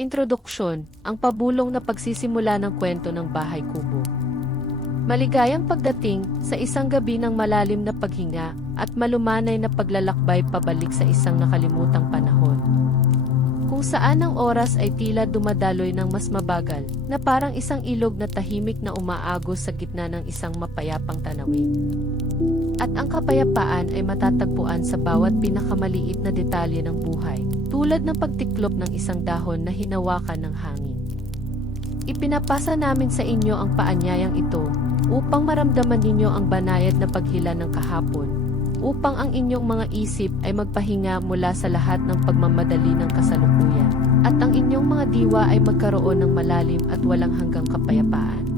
Introduksyon, ang pabulong na pagsisimula ng kwento ng Bahay Kubo. Maligayang pagdating sa isang gabi ng malalim na paghinga at malumanay na paglalakbay pabalik sa isang nakalimutang panahon. Kung saan ang oras ay tila dumadaloy ng mas mabagal, na parang isang ilog na tahimik na umaagos sa gitna ng isang mapayapang tanawin. At ang kapayapaan ay matatagpuan sa bawat pinakamaliit na detalye ng buhay, tulad ng pagtiklop ng isang dahon na hinawakan ng hangin. Ipinapasa namin sa inyo ang paanyayang ito, upang maramdaman ninyo ang banayad na paghila ng kahapon, upang ang inyong mga isip ay magpahinga mula sa lahat ng pagmamadali ng kasalukuyan, at ang inyong mga diwa ay magkaroon ng malalim at walang hanggang kapayapaan.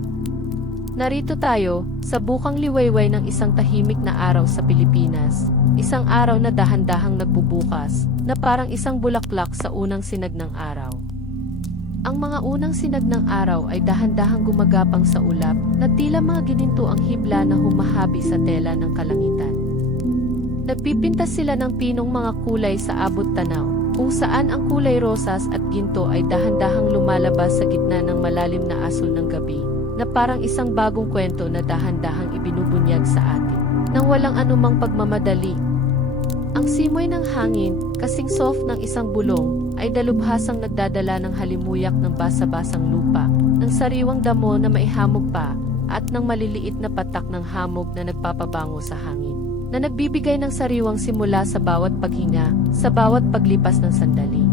Narito tayo, sa bukang liwayway ng isang tahimik na araw sa Pilipinas, isang araw na dahan-dahang nagbubukas, na parang isang bulaklak sa unang sinag ng araw. Ang mga unang sinag ng araw ay dahan-dahang gumagapang sa ulap, na tila mga gininto ang hibla na humahabi sa tela ng kalangitan. Nagpipintas sila ng pinong mga kulay sa abot tanaw, kung saan ang kulay rosas at ginto ay dahan-dahang lumalabas sa gitna ng malalim na asul ng gabi, na parang isang bagong kwento na dahan-dahang ibinubunyag sa atin, nang walang anumang pagmamadali. Ang simoy ng hangin, kasing soft ng isang bulong, ay dalubhasang nagdadala ng halimuyak ng basa-basang lupa, ng sariwang damo na maihamog pa, at ng maliliit na patak ng hamog na nagpapabango sa hangin, na nagbibigay ng sariwang simula sa bawat paghinga, sa bawat paglipas ng sandali.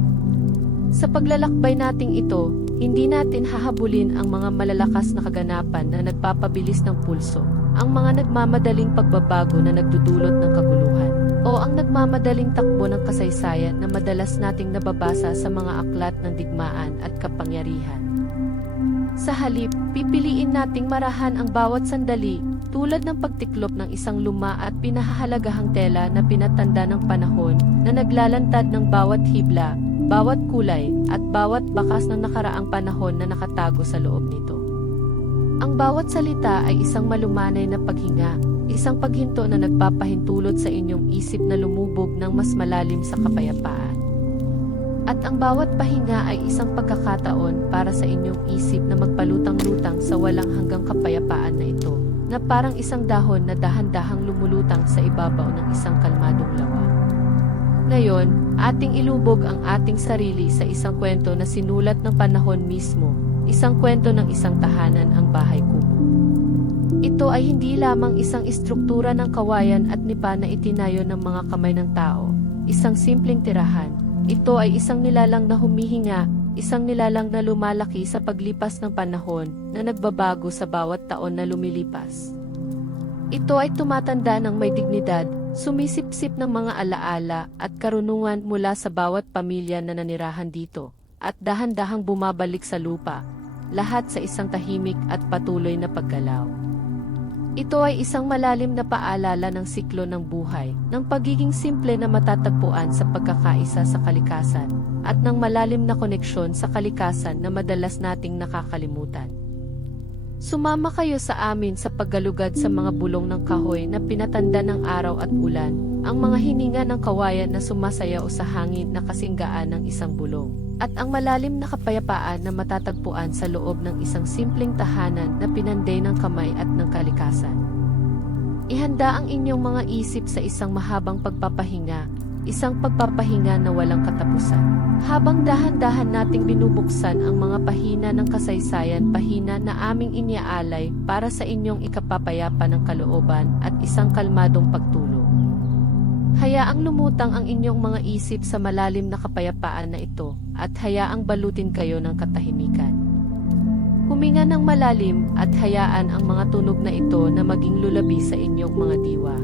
Sa paglalakbay nating ito, hindi natin hahabulin ang mga malalakas na kaganapan na nagpapabilis ng pulso, ang mga nagmamadaling pagbabago na nagdudulot ng kaguluhan, o ang nagmamadaling takbo ng kasaysayan na madalas nating nababasa sa mga aklat ng digmaan at kapangyarihan. Sa halip, pipiliin nating marahan ang bawat sandali, tulad ng pagtiklop ng isang luma at pinahahalagahang tela na pinatanda ng panahon, na naglalantad ng bawat hibla, bawat kulay, at bawat bakas ng nakaraang panahon na nakatago sa loob nito. Ang bawat salita ay isang malumanay na paghinga, isang paghinto na nagpapahintulot sa inyong isip na lumubog ng mas malalim sa kapayapaan. At ang bawat pahinga ay isang pagkakataon para sa inyong isip na magpalutang-lutang sa walang hanggang kapayapaan na ito, na parang isang dahon na dahan-dahang lumulutang sa ibabaw ng isang kalmadong lawa. Ngayon, ating ilubog ang ating sarili sa isang kwento na sinulat ng panahon mismo, isang kwento ng isang tahanan, ang Bahay Kubo. Ito ay hindi lamang isang istruktura ng kawayan at nipa na itinayo ng mga kamay ng tao, isang simpleng tirahan. Ito ay isang nilalang na humihinga, isang nilalang na lumalaki sa paglipas ng panahon, na nagbabago sa bawat taon na lumilipas. Ito ay tumatanda ng may dignidad, sumisipsip ng mga alaala at karunungan mula sa bawat pamilya na nanirahan dito, at dahan-dahang bumabalik sa lupa, lahat sa isang tahimik at patuloy na paggalaw. Ito ay isang malalim na paalala ng siklo ng buhay, ng pagiging simple na matatagpuan sa pagkakaisa sa kalikasan, at ng malalim na koneksyon sa kalikasan na madalas nating nakakalimutan. Sumama kayo sa amin sa paggalugad sa mga bulong ng kahoy na pinatanda ng araw at ulan, ang mga hininga ng kawayan na sumasayaw sa hangin na kasinggaan ng isang bulong, at ang malalim na kapayapaan na matatagpuan sa loob ng isang simpleng tahanan na pinanday ng kamay at ng kalikasan. Ihanda ang inyong mga isip sa isang mahabang pagpapahinga, isang pagpapahinga na walang katapusan. Habang dahan-dahan nating binubuksan ang mga pahina ng kasaysayan, pahina na aming iniaalay para sa inyong ikapapayapa ng kalooban at isang kalmadong pagtulog. Hayaang lumutang ang inyong mga isip sa malalim na kapayapaan na ito, at hayaang balutin kayo ng katahimikan. Huminga ng malalim at hayaan ang mga tunog na ito na maging lulabi sa inyong mga diwa.